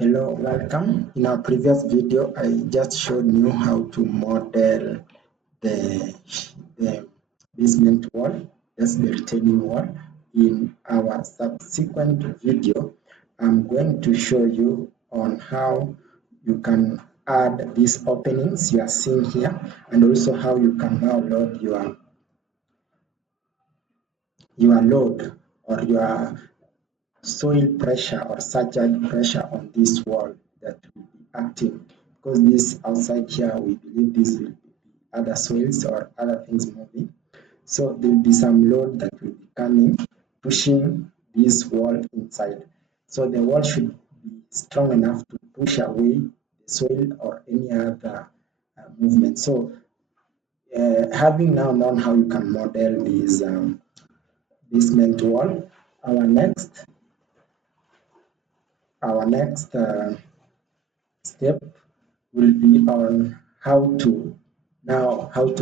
Hello, welcome. In our previous video, I just showed you how to model the basement wall, that's the retaining wall. In our subsequent video, I'm going to show you on how you can add these openings you are seeing here, and also how you can now load your load or your soil pressure or surcharge pressure on this wall that will be active, because this outside here we believe this will be other soils or other things moving, so there will be some load that will be coming pushing this wall inside, so the wall should be strong enough to push away the soil or any other movement. So having now known how you can model this basement wall, our next step will be on how to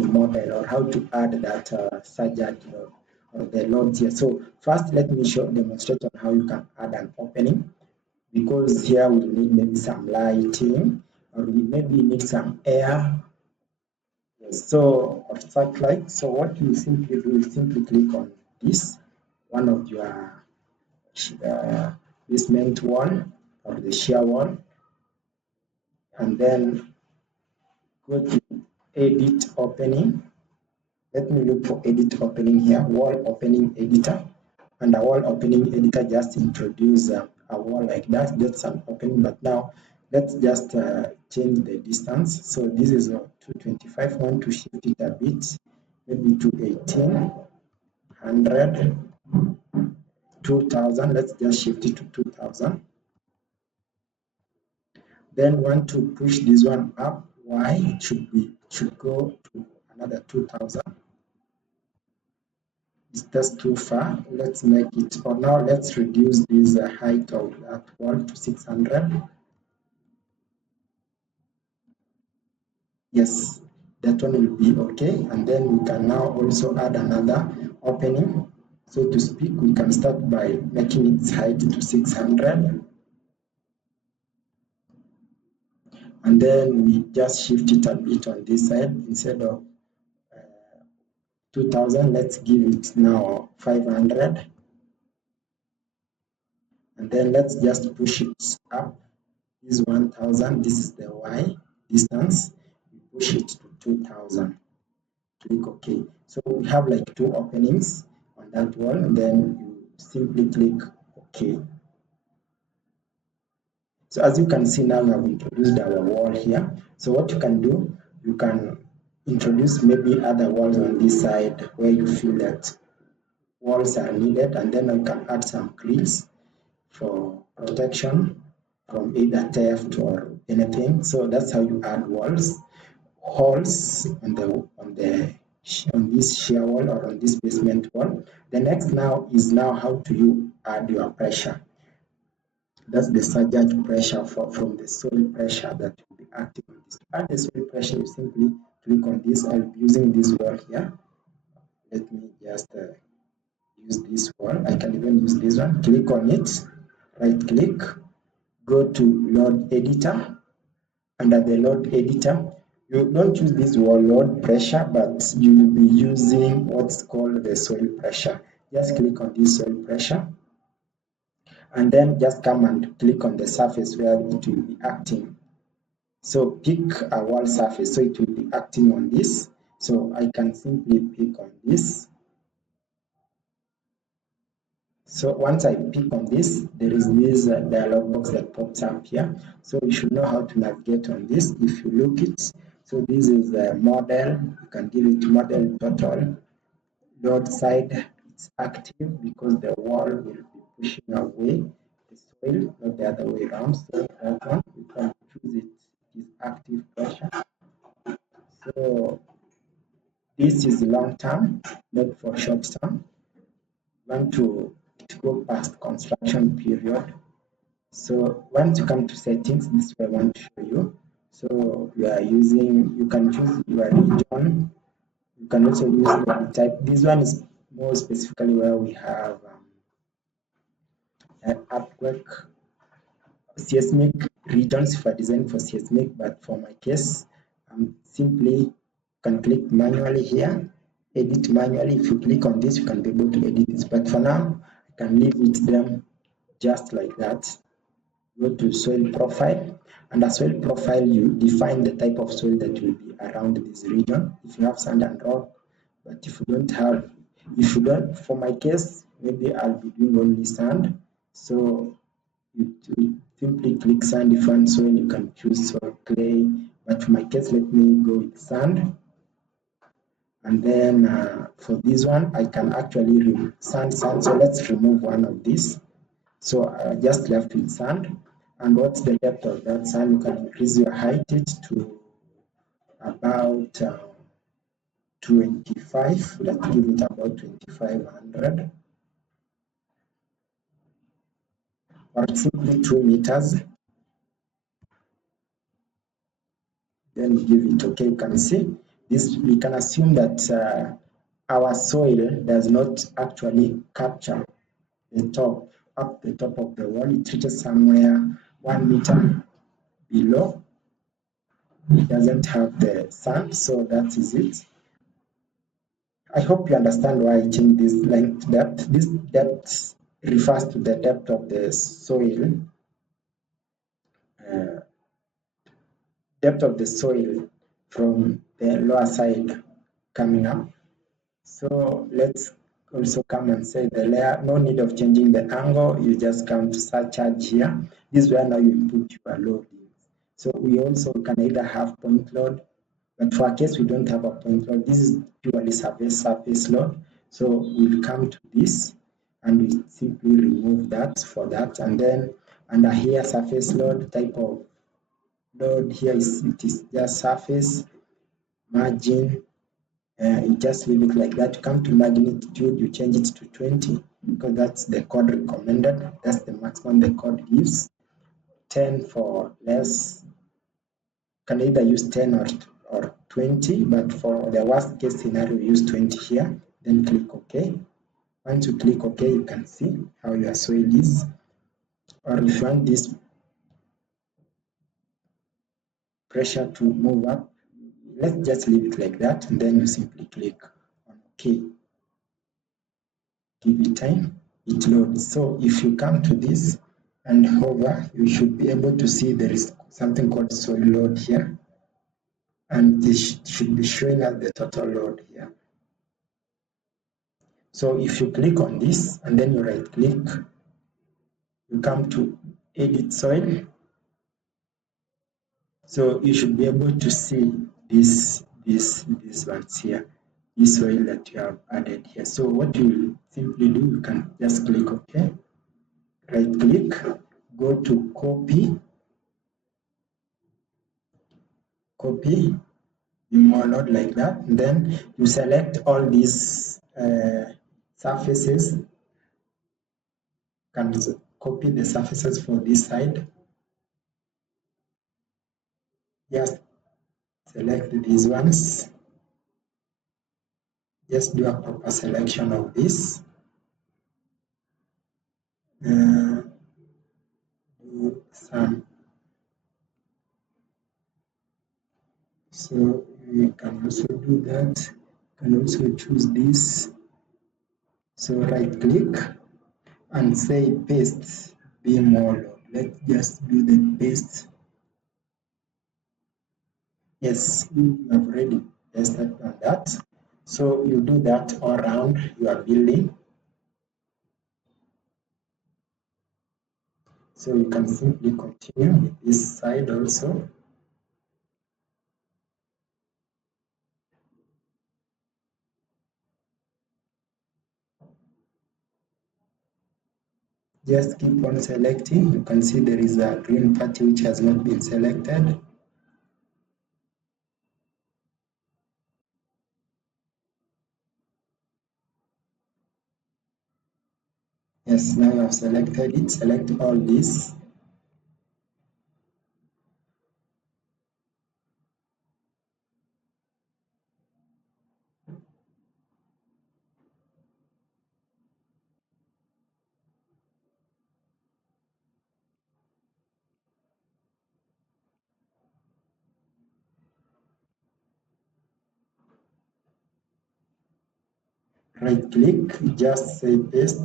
model or how to add that surcharge load or the loads here. So first, let me demonstrate on how you can add an opening, because here we need maybe some lighting or we maybe need some air. Yes, so or such like. So what you simply do is simply click on this one of your basement wall or the shear wall, and then go to edit opening. Let me look for edit opening here, wall opening editor. And a wall opening editor just introduce a wall like that. That's an opening, but now let's just change the distance. So this is 225. I want to shift it a bit, maybe to 1800, 2000. Let's just shift it to 2000. Then want to push this one up. Why? It should go to another 2000. It's just too far. Let's make it, for now, let's reduce this height of that wall to 600. Yes, that one will be okay. And then we can now also add another opening. So to speak, we can start by making its height to 600. And then we just shift it a bit on this side. Instead of 2000, let's give it now 500. And then let's just push it up. This is 1000. This is the Y distance. We push it to 2000. Click OK. So we have like two openings on that wall, and then you simply click OK. So as you can see, now we have introduced our wall here. So what you can do, you can introduce maybe other walls on this side where you feel that walls are needed, and then you can add some grills for protection from either theft or anything. So that's how you add walls, holes on this shear wall or on this basement wall. The next now is how do you add your pressure. That's the surcharge pressure from the soil pressure that will be acting on this. To add the soil pressure, you simply click on this. I'll be using this wall here. Let me just use this wall. I can even use this one. Click on it, right click, go to load editor. Under the load editor, you don't use this wall load pressure, but you will be using what's called the soil pressure. Just click on this soil pressure, and then just come and click on the surface where it will be acting. So pick a wall surface, so it will be acting on this. So I can simply pick on this. So once I pick on this, there is this dialog box that pops up here. So you should know how to navigate on this. If you look it, so this is the model. You can give it model total. Load side, it's active because the wall will be pushing away the soil, not the other way around. So that one, you can choose it is active pressure. So this is long term, not for short term. Want to go past construction period. So once you come to settings, this is what I want to show you. So you can choose your region. You can also use the type. This one is more specifically where we have an earthquake seismic regions if I design for seismic, but for my case, I'm simply can click manually here, edit manually. If you click on this, you can be able to edit this. But for now, I can leave it them just like that. Go to soil profile. Under soil profile, you define the type of soil that will be around this region. If you have sand and rock, but if you don't have, for my case, maybe I'll be doing only sand. So you simply click sand. If you want soil, you can choose soil clay. But for my case, let me go with sand. And then for this one, I can actually remove sand. So let's remove one of these. So I just left with sand. And what's the depth of that sand? You can increase your height it to about 25. Let's give it about 2500 or simply 2 meters. Then we give it okay. You can see this. We can assume that our soil does not actually capture the top up the top of the wall. It reaches somewhere 1 meter below. It doesn't have the sand, so that is it. I hope you understand why I changed this length depth. This depth refers to the depth of the soil, uh, from the lower side coming up. So let's also come and say the layer, no need of changing the angle, you just come to surcharge here. This is where now you put your load in. So we also can either have point load, but for our case we don't have a point load. This is purely surface load. So we'll come to this and we simply remove that for that. And then under here surface load, type of load here it is just surface margin. You just leave it like that. You come to magnitude, you change it to 20 because that's the code recommended. That's the maximum the code gives. 10 for less. Can either use 10 or 20, but for the worst case scenario, use 20 here. Then click OK. Once you click OK, you can see how your soil is. Or if you want this pressure to move up, let's just leave it like that, and then you simply click on OK. Give it time, it loads. So if you come to this and hover, you should be able to see there is something called soil load here, and this should be showing us the total load here. So if you click on this and then you right click, you come to edit soil. So you should be able to see this ones here, this soil that you have added here. So what you simply do, you can just click OK, right click, go to copy, you more load like that, and then you select all these surfaces. Can copy the surfaces for this side. Just select these ones. Just do a proper selection of this. Do some. So we can also do that. You can also choose this. So right click and say paste beam model. Let's just do the paste. Yes, you have already tested on that. So you do that all around your building. So you can simply continue with this side also. Just keep on selecting. You can see there is a green party which has not been selected. Yes, now I've selected it. Select all this. right click, just say paste,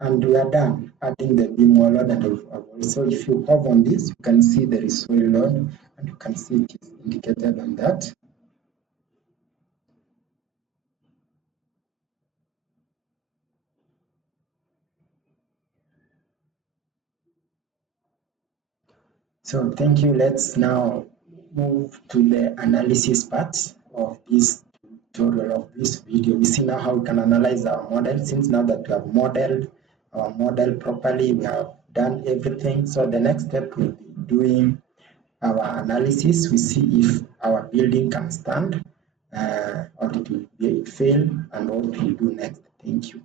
and we are done adding the beam wall load and overall. So if you hover on this, you can see there is soil load, and you can see it is indicated on that. So thank you. Let's now move to the analysis part of this tutorial of this video. We see now how we can analyze our model. Since now that we have modeled our model properly, we have done everything. So the next step will be doing our analysis. We see if our building can stand or it will fail, and what we do next. Thank you.